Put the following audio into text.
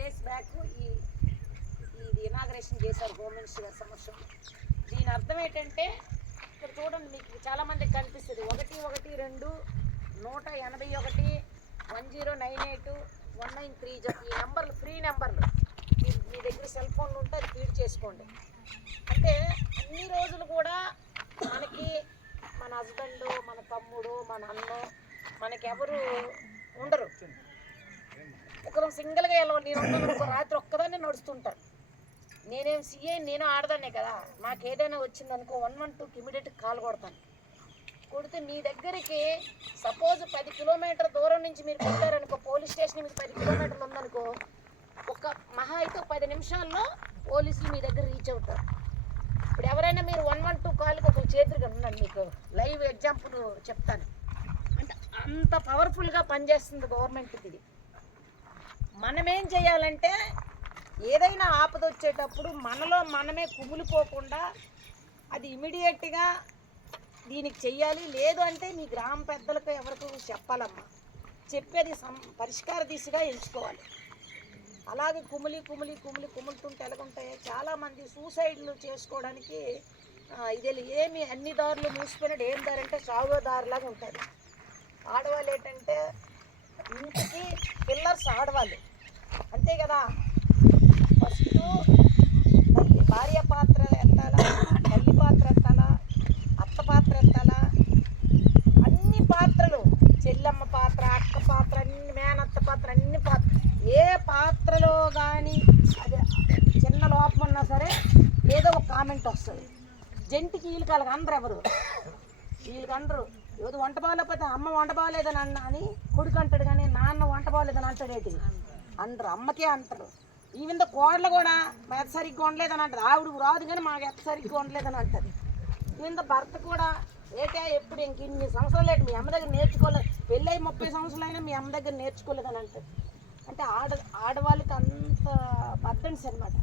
days back ఇది inauguration చేశారు home minister గారి సమక్షంలో. దీని అర్థం ఏంటంటే ఇక్కడ చూడండి, మీకు చాలామందికి కనిపిస్తుంది 112 181 1098 1930 ఈ నెంబర్లు ఫ్రీ నెంబర్లు. మీ దగ్గర సెల్ ఫోన్లు ఉంటే అది ఫీడ్ చేసుకోండి. అంటే అన్ని రోజులు కూడా మనకి మన హస్బెండ్, మన తమ్ముడు, మన అన్న, మనకెవరు ఉండరు. ఒకరు సింగిల్గా వెళ్ళవాలి. నేను ఉన్నాను రాత్రి ఒక్కదాన్ని నడుస్తుంటాను. నేనేం సీఏ, నేను ఆడదానే కదా. నాకు ఏదైనా వచ్చిందనుకో 112కి ఇమీడియట్గా కాల్ కొడతాను. కొడితే మీ దగ్గరికి సపోజ్ 10 కిలోమీటర్ దూరం నుంచి మీరు కొట్టారనుకో, పోలీస్ స్టేషన్ మీకు 10 కిలోమీటర్లు ఉందనుకో, ఒక మహా అయితే 10 నిమిషాల్లో పోలీసులు మీ దగ్గర రీచ్ అవుతారు. ఇప్పుడు ఎవరైనా మీరు 112 కాల్కి ఒక చేతులుగా ఉన్నాను, మీకు లైవ్ ఎగ్జాంపుల్ చెప్తాను. అంటే అంత పవర్ఫుల్గా పనిచేస్తుంది గవర్నమెంట్కి ఇది. మనమేం చేయాలంటే ఏదైనా ఆపద వచ్చేటప్పుడు మనలో మనమే కుమిలిపోకుండా అది ఇమీడియట్గా దీనికి చెయ్యాలి. లేదు అంటే మీ గ్రామ పెద్దలకు ఎవరికి చెప్పాలమ్మా, చెప్పేది పరిష్కార దిశగా ఎంచుకోవాలి. అలాగే కుములుతుంటే ఎలాగుంటాయి, చాలామంది సూసైడ్లు చేసుకోవడానికి ఇదే ఏమి అన్ని దారులు మూసిపోయినట్టు ఏం దారి అంటే సాగో దారిలాగా ఉంటుంది. ఆడవాళ్ళు ఏంటంటే ఇంటికి పిల్లర్స్ ఆడవాళ్ళు అంతే కదా. ఫస్ట్ భార్య పాత్ర ఎత్తాలా, తల్లి పాత్ర ఎత్తాలా, అత్త పాత్ర ఎత్తాలా, అన్ని పాత్రలు, చెల్లెమ్మ పాత్ర, అక్క పాత్ర, అన్ని మేనత్త పాత్ర, అన్ని పాత్ర. ఏ పాత్రలో కానీ అది చిన్న లోపం ఉన్నా సరే ఏదో ఒక కామెంట్ వస్తుంది. జంటికి వీళ్ళకి వాళ్ళకి అనరు, ఎవరు వీళ్ళకి అనరు. ఏదో వంట బాగాలేకపోతే అమ్మ వంట బాగాలేదని అని కొడుకు అంటాడు, కానీ నాన్న వంట బాగాలేదని అంటాడు. ఏంటి అంటారు, అమ్మకే అంటారు. ఈవెన్ కోడలు కూడా మా ఎత్త సరిగ్గా ఉండలేదని అంటారు. ఆవిడ రాదు కానీ మాకు ఎత్త సరిగ్గా ఉండలేదని అంటుంది. ఈవెన్ భర్త కూడా ఏటా ఎప్పుడు ఇంక ఇన్ని సంవత్సరాలు లేటు మీ అమ్మ దగ్గర నేర్చుకోలేదు, పెళ్ళై 30 సంవత్సరాలు అయినా మీ అమ్మ దగ్గర నేర్చుకోలేదని అంటారు. అంటే ఆడవాళ్ళకి అంత బర్డన్స్ అనమాట.